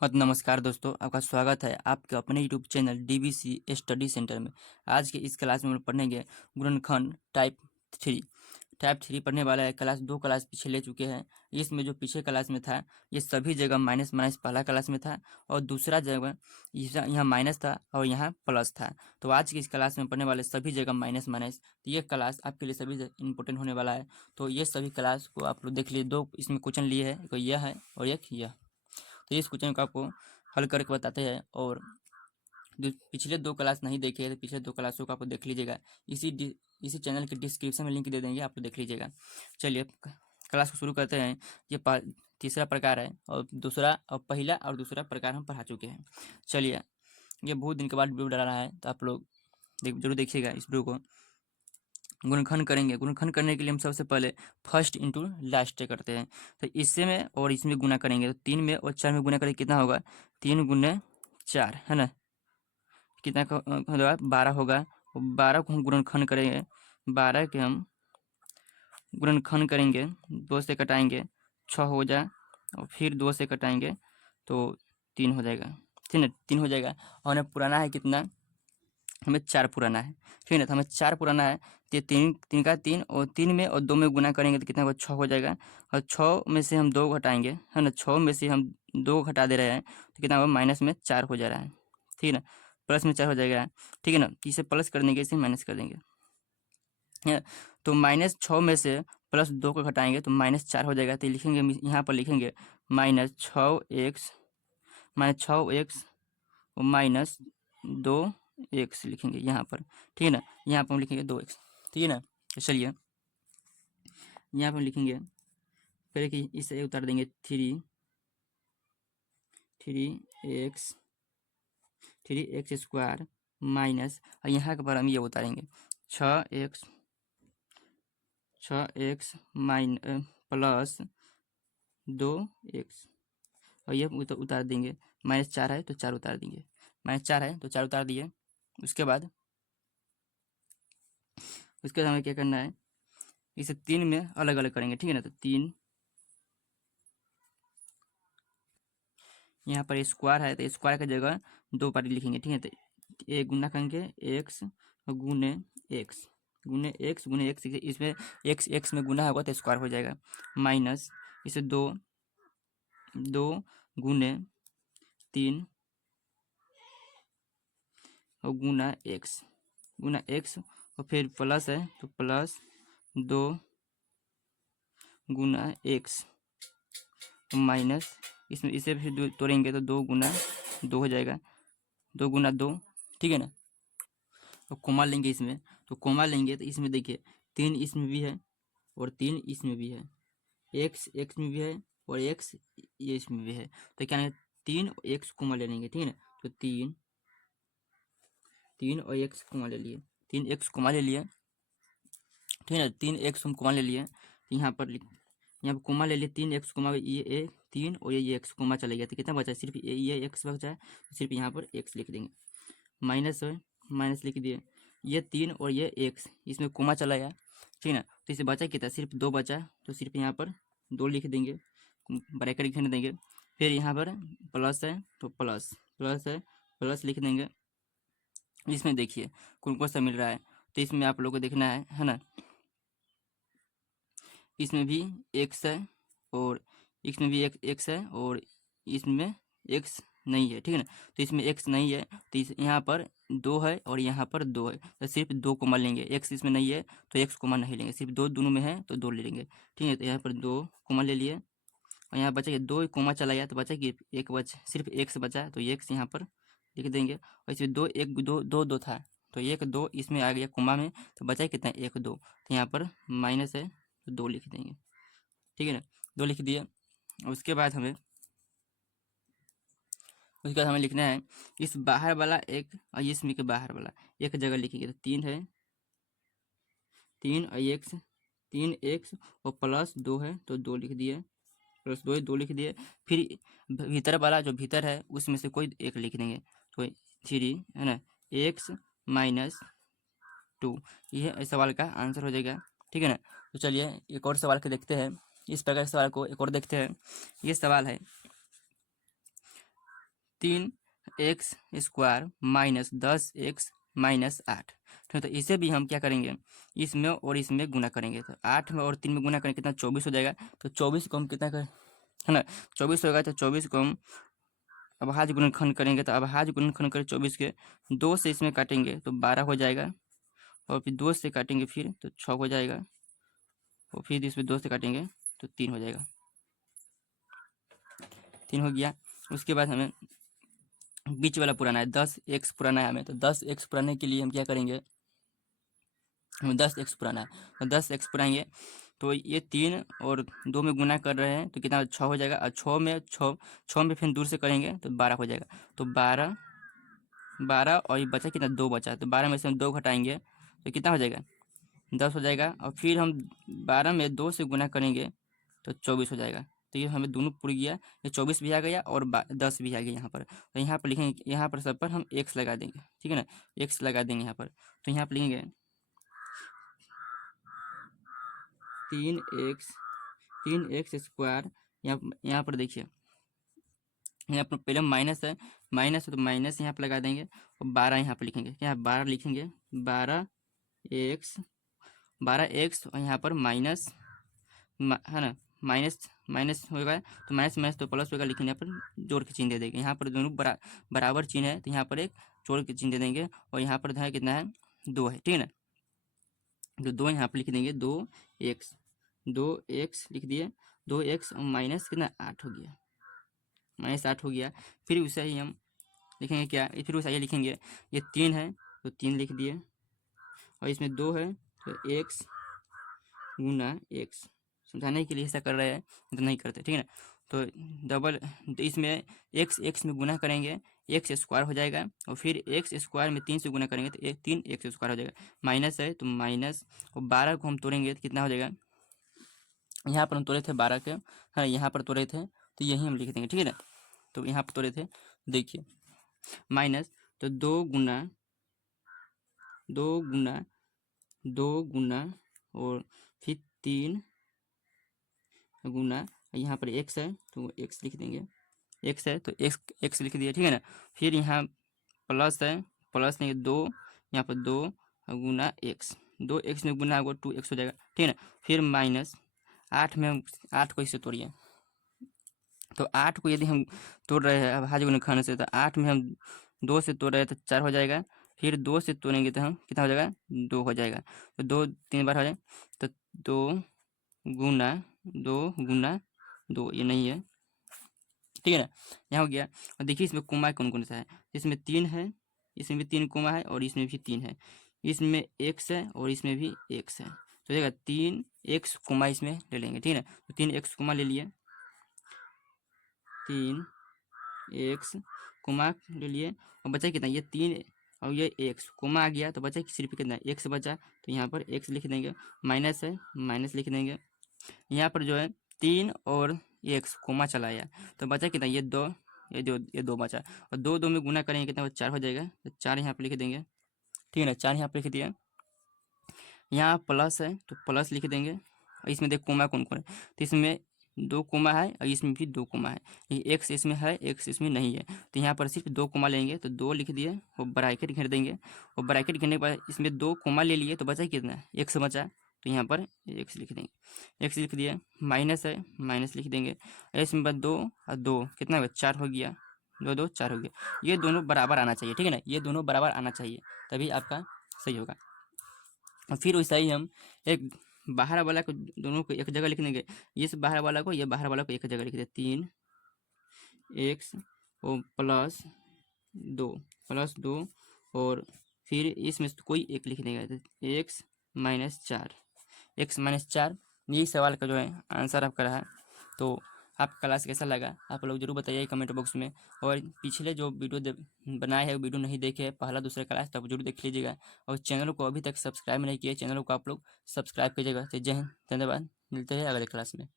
हाँ तो नमस्कार दोस्तों, आपका स्वागत है आपके अपने YouTube channel DBC study centre में। आज के इस क्लास में हम लोग पढ़ेंगे गुणनखंड टाइप थ्री पढ़ने वाला है। दो क्लास पीछे ले चुके हैं। इसमें जो पीछे क्लास में था ये सभी जगह माइनस माइनस पहला क्लास में था और दूसरा जगह यहाँ माइनस था और यहाँ प्लस था। तो आज की इस क्लास में पढ़ने वाले सभी जगह माइनस माइनस, तो ये क्लास आपके लिए सभी इंपॉर्टेंट होने वाला है। तो ये सभी क्लास को आप लोग देख लीजिए। दो इसमें क्वेश्चन लिए है, एक यह है और एक यह। तो इस क्वेश्चन को आपको हल करके बताते हैं। और जो पिछले दो क्लास नहीं देखे हैं तो पिछले दो क्लासों को आप देख लीजिएगा। इसी चैनल के डिस्क्रिप्शन में लिंक दे देंगे, आप देख लीजिएगा। चलिए क्लास को शुरू करते हैं। ये तीसरा प्रकार है और दूसरा और पहला और दूसरा प्रकार हम पढ़ा चुके हैं। चलिए, ये बहुत दिन के बाद वीडियो डाला है तो आप लोग जरूर देखिएगा इस वीडियो को। गुणनखंड करेंगे। गुणनखंड करने के लिए हम सबसे पहले फर्स्ट इंटू लास्ट करते हैं। तो इससे में और इसमें गुना करेंगे तो 3 में और 4 में गुना करेंगे कितना होगा, 3 गुने 4 है ना, कितना होगा 12 होगा। 12 को हम गुणनखंड करेंगे, 12 के हम गुणनखंड करेंगे, 2 से कटाएंगे 6 हो जाए और फिर 2 से कटाएंगे तो 3 हो जाएगा। ठीक है, 3 हो जाएगा। और हमें पुराना है कितना, हमें 4 पुराना है। ठीक है ना, तो हमें 4 पुराना है तो ये 3 3 का 3 और 3 में और 2 में गुना करेंगे तो कितना होगा, 6 हो जाएगा। और 6 में से हम 2 घटाएंगे है ना, 6 में से हम 2 घटा दे रहे हैं तो कितना होगा, माइनस में 4 हो जा रहा है। ठीक है ना, प्लस में 4 हो जाएगा। ठीक है ना, इसे प्लस कर देंगे, इसे माइनस कर देंगे। है, तो -6 में से +2 को घटाएंगे तो -4 हो जाएगा। तो लिखेंगे, यहाँ पर लिखेंगे -6x और -2x लिखेंगे यहाँ पर। ठीक है ना, यहाँ पर हम लिखेंगे 2x। ठीक है ना, तो चलिए यहाँ पर हम लिखेंगे पहले कि इसे उतार देंगे 3x² माइनस, और यहाँ के पर हम ये उतारेंगे 6x प्लस 2x, और ये उतार देंगे। -4 है तो 4 उतार देंगे, -4 है तो 4 उतार दिए। उसके बाद हमें क्या करना है, इसे 3 में अलग अलग करेंगे। ठीक है ना, तो 3 यहाँ पर स्क्वायर है तो स्क्वायर की जगह 2 पार्टी लिखेंगे। ठीक है, तो एक गुना करेंगे x गुने x, इसमें x में गुना होगा तो स्क्वायर हो जाएगा, माइनस इसे 2 गुने 3 और गुना x और फिर प्लस है तो +2 गुना x माइनस, इसमें इसे फिर तोड़ेंगे तो 2 गुना 2 हो जाएगा, 2 गुना 2। ठीक है ना, तो कोमा लेंगे इसमें, तो कोमा लेंगे तो इसमें देखिए 3 इसमें भी है और 3 इसमें भी है, x में भी है और x ये इसमें भी है। तो क्या है, 3 और x कोमा ले लेंगे। ठीक है ना, तो 3 और x कोमा ले लिए, 3x कोमा ले लिए। ठीक है ना, 3x हम कोमा ले लिए। यहाँ पर कोमा ले लिए, 3x कोमा ये 3 और ये x कोमा चले गया तो कितना बचा, सिर्फ ये x बचा है तो सिर्फ यहाँ पर x लिख देंगे, माइनस है माइनस लिख दिए। ये 3 और ये x इसमें कोमा चला गया। ठीक है ना, तो इसे बचा कितना, सिर्फ 2 बचा तो सिर्फ यहाँ पर 2 लिख देंगे, ब्रैकेट लिखने देंगे। फिर यहाँ पर प्लस है तो प्लस है प्लस लिख देंगे। इसमें देखिए कौन कौन सा मिल रहा है, तो इसमें आप लोग को देखना है ना, इसमें भी x है और इसमें भी x है और इसमें x नहीं है। ठीक है ना, तो इसमें x नहीं है तो यहाँ पर 2 है और यहाँ पर 2 है तो सिर्फ 2 कोमा लेंगे, x इसमें नहीं है तो x कोमा नहीं लेंगे, सिर्फ 2 दोनों में है तो 2 ले लेंगे। ठीक है, तो यहाँ पर 2 कोमा ले लिए और यहाँ बचा 2 कोमा चला गया तो बचा कि एक सिर्फ x बचा तो x यहाँ पर लिख देंगे। और इसमें 2 1 2 2 2 था तो 1 2 इसमें आ गया कोमा में तो बचा कितना 1 2, तो यहाँ पर माइनस है तो 2 लिख देंगे। ठीक है ना, 2 लिख दिए। उसके बाद हमें लिखना है इस बाहर वाला एक और इसमें के बाहर वाला एक जगह लिखेंगे तो 3 है, 3 और x 3x और +2 है तो 2 लिख दिए, +2 है 2 लिख दिए। फिर भीतर वाला जो भीतर है उसमें से कोई एक लिख देंगे तो 3 है ना, x -2, यह सवाल का आंसर हो जाएगा। ठीक है ना, तो चलिए एक और सवाल के देखते हैं। इस प्रकार के सवाल को एक और देखते हैं। ये सवाल है 3x² माइनस 10x-8। ठीक है, तो इसे भी हम क्या करेंगे, इसमें और इसमें गुना करेंगे। तो 8 में और 3 में गुना करेंगे कितना, 24 हो जाएगा। तो 24 को हम कितना करें, है ना, 24 होगा। तो 24 को हम अभाज्य गुणनखंड करेंगे। तो अभाज्य गुणनखंड करें 24 के, 2 से इसमें काटेंगे तो 12 हो जाएगा, और फिर 2 से काटेंगे फिर तो 6 हो जाएगा, और फिर इसमें 2 से काटेंगे तो 3 हो जाएगा। 3 हो गया। उसके बाद हमें बीच वाला पुराना है, 10x पुराना है हमें। तो 10x पुराने के लिए हम क्या करेंगे, हमें 10x पुराना है। तो 10x पुराएंगे तो ये 3 और 2 में गुना कर रहे हैं तो कितना, 6 हो जाएगा। और 6 में फिर दूर से करेंगे तो 12 हो जाएगा। तो 12 और ये बचा कितना, 2 बचा। तो 12 में से हम 2 घटाएंगे तो कितना हो जाएगा, 10 हो जाएगा। और फिर हम 12 में 2 से गुना करेंगे तो 24 हो जाएगा। तो ये हमें दोनों पुर गया, ये 24 भी आ गया और 10 भी आ गया यहाँ पर। तो यहाँ पर लिखेंगे, यहाँ पर सब पर हम x लगा देंगे, ठीक है ना, x लगा देंगे यहाँ पर। तो यहाँ पर लिखेंगे 3x²। यहाँ पर देखिए, यहाँ पर पहले माइनस है, तो माइनस यहाँ पर लगा देंगे, और 12 यहाँ पर लिखेंगे, क्या 12 लिखेंगे, 12x और यहाँ पर माइनस, है ना, माइनस माइनस होगा तो माइनस माइनस तो प्लस होगा, लेकिन यहाँ पर जोड़ के चिन्ह दे देंगे। यहाँ पर दोनों बराबर चिन्ह है तो यहाँ पर एक जोड़ के चिन्ह दे देंगे, और यहाँ पर है कितना है, 2 है, ठीक है ना। तो 2 यहाँ पर लिख देंगे, 2x लिख दिए, 2x और माइनस कितना, 8 हो गया, -8 हो गया। फिर उसे ही हम लिखेंगे क्या, फिर उसे ही लिखेंगे, ये 3 है तो 3 लिख दिए, और इसमें 2 है तो x गुना x। समझाने के लिए ऐसा कर रहे हैं, तो नहीं करते, ठीक है ना। तो डबल, तो इसमें x में गुना करेंगे, x² हो जाएगा, और फिर x² में 3 से गुना करेंगे तो 3x² हो जाएगा। माइनस है तो माइनस, और 12 को हम तोड़ेंगे तो कितना हो जाएगा, यहाँ पर हम तोड़े थे 12 के, हाँ यहाँ पर तोड़े थे तो यही हम लिख देंगे, ठीक है ना। तो यहाँ पर तोड़े थे, देखिए माइनस, तो 2 गुना और फिर 3 गुना, यहाँ पर x है तो x लिख देंगे, x है तो x लिख दिया, ठीक है ना। फिर यहाँ प्लस है, प्लस नहीं 2, यहाँ पर 2 गुना x, 2x में गुना होगा 2x हो जाएगा, ठीक है ना। फिर माइनस 8 में हम 8 को इससे तोड़िए, तो 8 को यदि हम तोड़ रहे हैं अभाज्य गुणनखंड से, तो 8 में हम 2 से तोड़ रहे हैं तो 4 हो जाएगा। फिर 2 से तोड़ेंगे तो हम कितना हो जाएगा, 2 हो जाएगा। तो 2 3 बार हो जाए तो 2 गुना 2, ये नहीं है, ठीक है ना, यहाँ हो गया। और देखिए इसमें कोमा कौन कौन सा है, इसमें 3 है, इसमें भी 3 कोमा है, और इसमें भी 3 है, इसमें x है और इसमें भी x है। तो देखा 3x कोमा इसमें ले लेंगे, ठीक है ना। तो 3x कोमा ले लिए, 3x कोमा ले लिए, और बचा कितना, ये 3 और ये x कोमा आ गया तो बचा सिर्फ कितना, x बचा। तो यहाँ पर x लिख देंगे, माइनस है माइनस लिख देंगे। यहाँ पर जो है 3 और x कोमा चलाया तो बचा कितना, ये 2, ये 2 बचा, और 2 में गुना करेंगे कितना, 4 हो जाएगा। तो 4 यहाँ पर लिख देंगे, ठीक है ना, 4 यहाँ पर लिख दिया। यहाँ प्लस है तो प्लस लिख देंगे, और इसमें देख कोमा कौन कौन है, तो इसमें 2 कोमा है और इसमें भी 2 कोमा है, ये x इसमें है x इसमें नहीं है। तो यहाँ पर सिर्फ 2 कोमा लेंगे तो 2 लिख दिए, और ब्रैकेट घेर देंगे, और ब्रैकेट घेरने के बाद इसमें 2 कोमा ले लिए तो बचा कितना, x बचा। तो यहाँ पर x लिख देंगे, x लिख दिया। माइनस है माइनस लिख देंगे, इसमें बस 2 और 2 कितना हुआ, 4 हो गया, 2 2 4 हो गया। ये दोनों बराबर आना चाहिए, ठीक है ना, ये दोनों बराबर आना चाहिए तभी आपका सही होगा। और फिर वैसा ही हम एक बाहर वाला को दोनों को एक जगह लिख देंगे, इस बाहर वाला को, ये बाहर वाला को एक जगह लिख दे, 3x और +2 और फिर इसमें से कोई एक लिख देंगे, x -4 यही सवाल का जो है आंसर आपका रहा। तो आपका क्लास कैसा लगा आप लोग जरूर बताइए कमेंट बॉक्स में, और पिछले जो वीडियो बनाए हैं वीडियो नहीं देखे हैं पहला दूसरा क्लास तो आप जरूर देख लीजिएगा, और चैनल को अभी तक सब्सक्राइब नहीं किए चैनल को आप लोग सब्सक्राइब कीजिएगा। तो जय हिंद, धन्यवाद, मिलते हैं अगले क्लास में।